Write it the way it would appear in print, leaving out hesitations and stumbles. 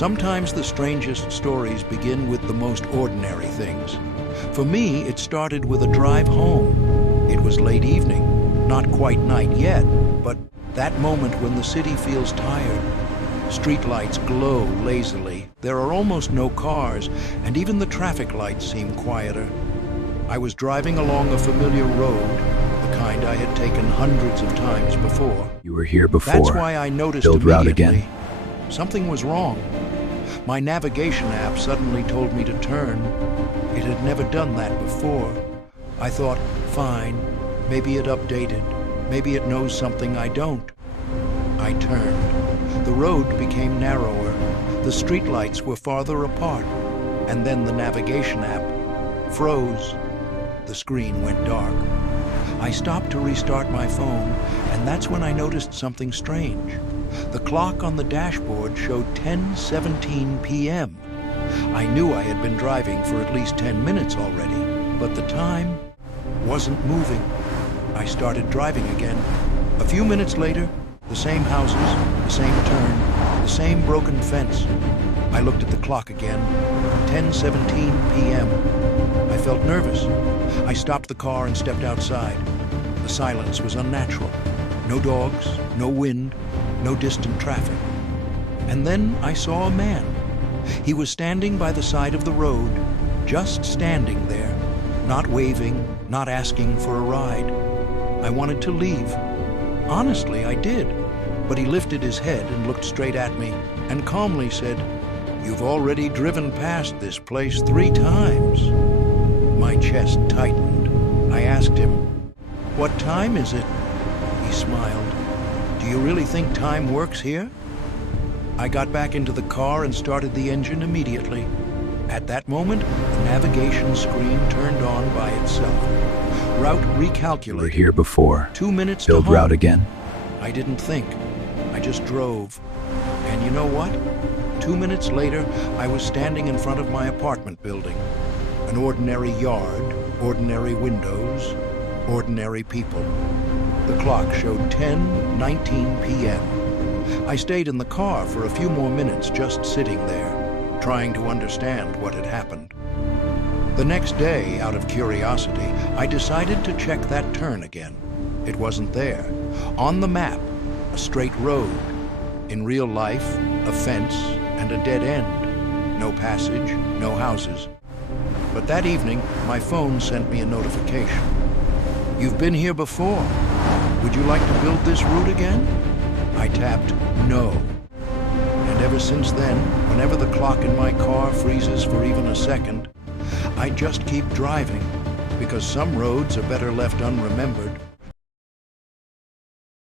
Sometimes the strangest stories begin with the most ordinary things. For me, it started with a drive home. It was late evening, not quite night yet, but that moment when the city feels tired. Streetlights glow lazily, there are almost no cars, and even the traffic lights seem quieter. I was driving along a familiar road, the kind I had taken hundreds of times before. You were here before. That's why I noticed Build route immediately again. something was wrong. My navigation app suddenly told me to turn. It had never done that before. I thought, fine, maybe it updated. Maybe it knows something I don't. I turned. The road became narrower. The streetlights were farther apart. And then the navigation app froze. The screen went dark. I stopped to restart my phone, and that's when I noticed something strange. The clock on the dashboard showed 10:17 p.m. I knew I had been driving for at least 10 minutes already, but the time wasn't moving. I started driving again. A few minutes later, the same houses, the same turn, the same broken fence. I looked at the clock again, 10:17 p.m. I felt nervous. I stopped the car and stepped outside. The silence was unnatural. No dogs, no wind, no distant traffic. And then I saw a man. He was standing by the side of the road, just standing there, not waving, not asking for a ride. I wanted to leave. Honestly, I did. But he lifted his head and looked straight at me and calmly said, "You've already driven past this place 3 times." My chest tightened. I asked him, "What time is it?" He smiled. "Do you really think time works here?" I got back into the car and started the engine immediately. At that moment, the navigation screen turned on by itself. Route recalculated. You were here before. 2 minutes Build to home. route again. I didn't think. I just drove. And you know what? 2 minutes later, I was standing in front of my apartment building. An ordinary yard, ordinary windows, ordinary people. The clock showed 10:19 p.m. I stayed in the car for a few more minutes, just sitting there, trying to understand what had happened. The next day, out of curiosity, I decided to check that turn again. It wasn't there. On the map, a straight road. In real life, a fence and a dead end. No passage, no houses. But that evening, my phone sent me a notification. "You've been here before. Would you like to build this route again?" I tapped no. And ever since then, whenever the clock in my car freezes for even a second, I just keep driving, because some roads are better left unremembered.